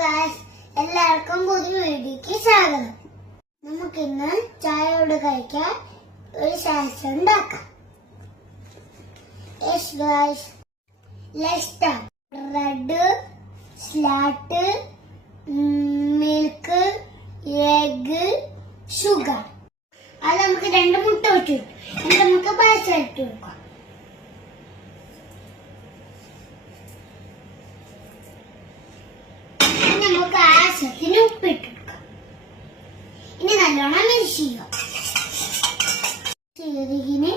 Guys, എല്ലാവർക്കും പുതിയ വീഡിയോക്ക് സ്വാഗതം. നമുക്കിന്ന് ചായയോട് കഴിക്കാൻ ഒരു സാലഡ് ഉണ്ടാക്കാം. Yes guys, let's start. Bread, salad, milk, egg, sugar. അത് നമുക്ക് 2 മുട്ട ഇട്ടു. എന്നിട്ട് നമുക്ക് പായസം ഇട്ട് കൊടുക്കാം. നമുക്ക് ആവശ്യത്തിന് ഉപ്പിട്ട് കൊടുക്കാം. ഇനി നല്ലോണം മിക്സ് ചെയ്യാം. ഇതിന്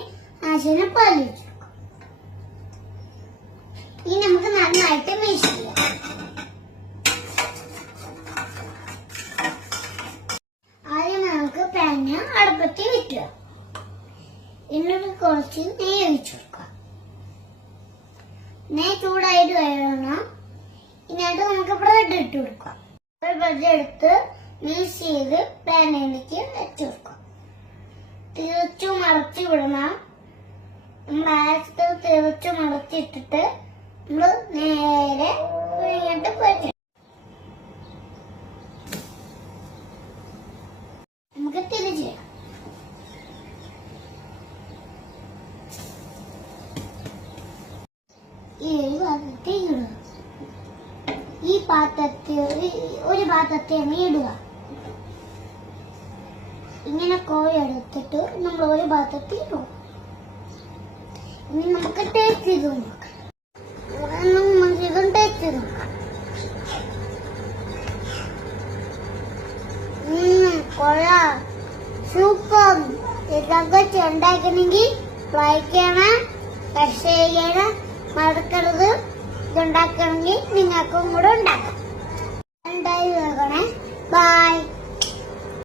ആവശ്യത്തിന് പാല് വെച്ച് കൊടുക്കാം. ഇനി നമുക്ക് നന്നായിട്ട് മിക്സ് ചെയ്യാം. ആദ്യം നമുക്ക് പാന് അടുപ്പത്ത് വെക്കുക. എന്നിട്ട് കുറച്ച് നെയ്യ് ഒഴിച്ചു കൊടുക്കാം. നെയ്യ് ചൂടായിട്ട് വരണം. ഇതിനകത്ത് നമുക്ക് ബ്രെഡ് ഇട്ട് കൊടുക്കാം. ബ്രെഡ് എടുത്ത് മിക്സ് ചെയ്ത് പാനിലേക്ക് വെച്ച് കൊടുക്കാം. തിരിച്ചു മറച്ചു വിടണം. തിരിച്ചു മറച്ചിട്ടിട്ട് നമ്മൾ നേരെ ഇങ്ങോട്ട് പോയിട്ട് നമുക്ക് തിരിച്ചിടാം. ഈ ഭാഗത്ത് ഇടുക. ഈ പാത്രത്തിൽ ഒരു പാത്രത്തിൽ ഇടുക. ഇങ്ങനെ കോഴി എടുത്തിട്ട് നമ്മൾ ഒരു പാത്രത്തിൽ ഇടുക. ഇനി നമുക്ക് ടേസ്റ്റ് ചെയ്ത് നോക്കാം. ടേസ്റ്റ് ചെയ്ത് നോക്കാം. കൊള്ളാം, സൂപ്പർ. ഇതൊക്കെ ഉണ്ടാക്കണമെങ്കിൽ ലൈക്ക് ചെയ്യണം, സബ്സ്ക്രൈബ് ചെയ്യണം, മറക്കരുത്. ഇതുണ്ടാക്കണമെങ്കിൽ നിങ്ങൾക്കും കൂടെ ഉണ്ടാക്കാം.